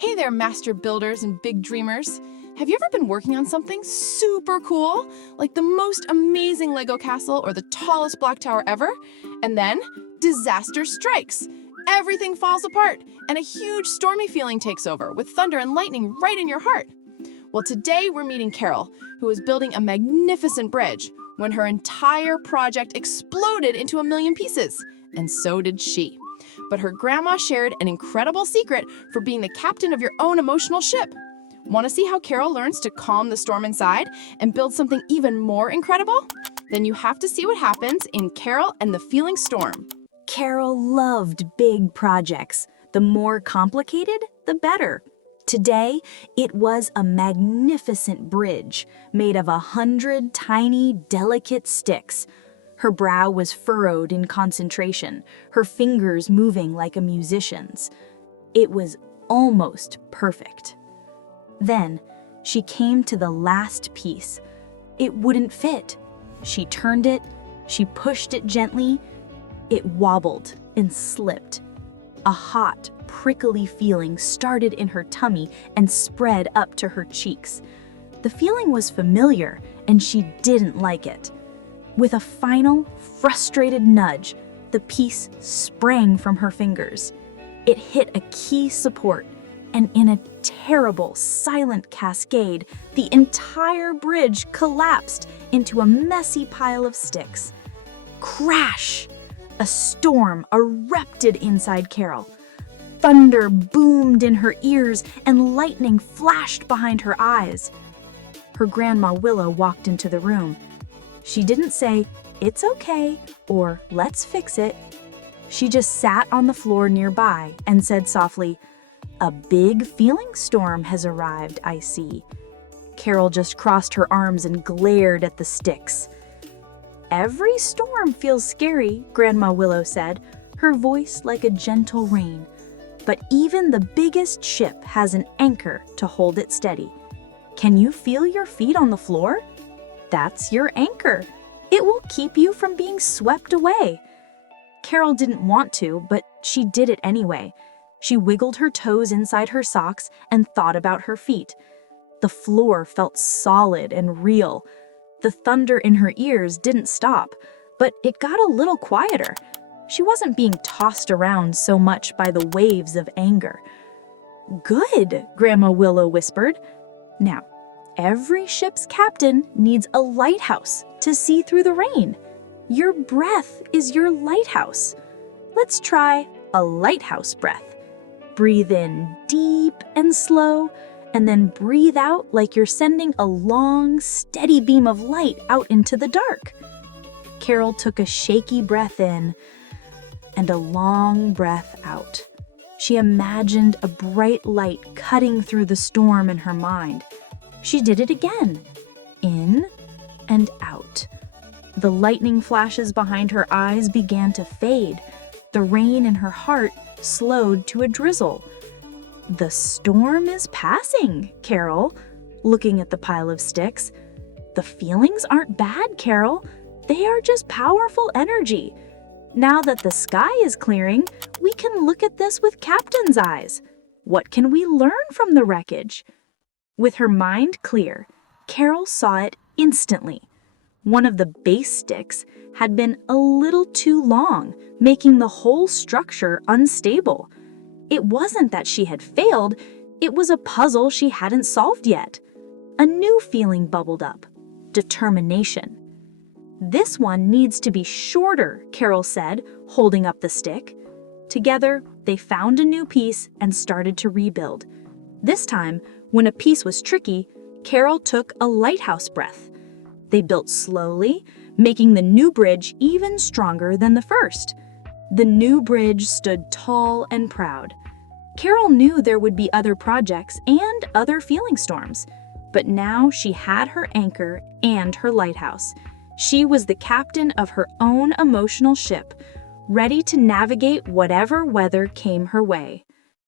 Hey there, master builders and big dreamers. Have you ever been working on something super cool, like the most amazing Lego castle or the tallest block tower ever? And then, disaster strikes. Everything falls apart, and a huge stormy feeling takes over, with thunder and lightning right in your heart. Well, today we're meeting Carol, who is building a magnificent bridge, when her entire project exploded into a million pieces. And so did she. But her grandma shared an incredible secret for being the captain of your own emotional ship. Want to see how Carol learns to calm the storm inside and build something even more incredible? Then you have to see what happens in Carol and the Feeling Storm. Carol loved big projects. The more complicated, the better. Today, it was a magnificent bridge made of 100 tiny, delicate sticks. Her brow was furrowed in concentration, her fingers moving like a musician's. It was almost perfect. Then, she came to the last piece. It wouldn't fit. She turned it, she pushed it gently. It wobbled and slipped. A hot, prickly feeling started in her tummy and spread up to her cheeks. The feeling was familiar, and she didn't like it. With a final, frustrated nudge, the piece sprang from her fingers. It hit a key support, and in a terrible, silent cascade, the entire bridge collapsed into a messy pile of sticks. Crash! A storm erupted inside Carol. Thunder boomed in her ears, and lightning flashed behind her eyes. Her Grandma Willow walked into the room. She didn't say, "It's okay," or "Let's fix it." She just sat on the floor nearby and said softly, "A big feeling storm has arrived, I see." Carol just crossed her arms and glared at the sticks. "Every storm feels scary," Grandma Willow said, her voice like a gentle rain. "But even the biggest ship has an anchor to hold it steady. Can you feel your feet on the floor? That's your anchor. It will keep you from being swept away." Carol didn't want to, but she did it anyway. She wiggled her toes inside her socks and thought about her feet. The floor felt solid and real. The thunder in her ears didn't stop, but it got a little quieter. She wasn't being tossed around so much by the waves of anger. "Good," Grandma Willow whispered. "Now, every ship's captain needs a lighthouse to see through the rain. Your breath is your lighthouse. Let's try a lighthouse breath. Breathe in deep and slow, and then breathe out like you're sending a long, steady beam of light out into the dark." Carol took a shaky breath in and a long breath out. She imagined a bright light cutting through the storm in her mind. She did it again, in and out. The lightning flashes behind her eyes began to fade. The rain in her heart slowed to a drizzle. "The storm is passing, Carol," looking at the pile of sticks. "The feelings aren't bad, Carol. They are just powerful energy. Now that the sky is clearing, we can look at this with captain's eyes. What can we learn from the wreckage?" With her mind clear, Carol saw it instantly. One of the base sticks had been a little too long, making the whole structure unstable. It wasn't that she had failed, it was a puzzle she hadn't solved yet. A new feeling bubbled up: determination. "This one needs to be shorter," Carol said, holding up the stick. Together, they found a new piece and started to rebuild. This time, when a piece was tricky, Carol took a lighthouse breath. They built slowly, making the new bridge even stronger than the first. The new bridge stood tall and proud. Carol knew there would be other projects and other feeling storms, but now she had her anchor and her lighthouse. She was the captain of her own emotional ship, ready to navigate whatever weather came her way.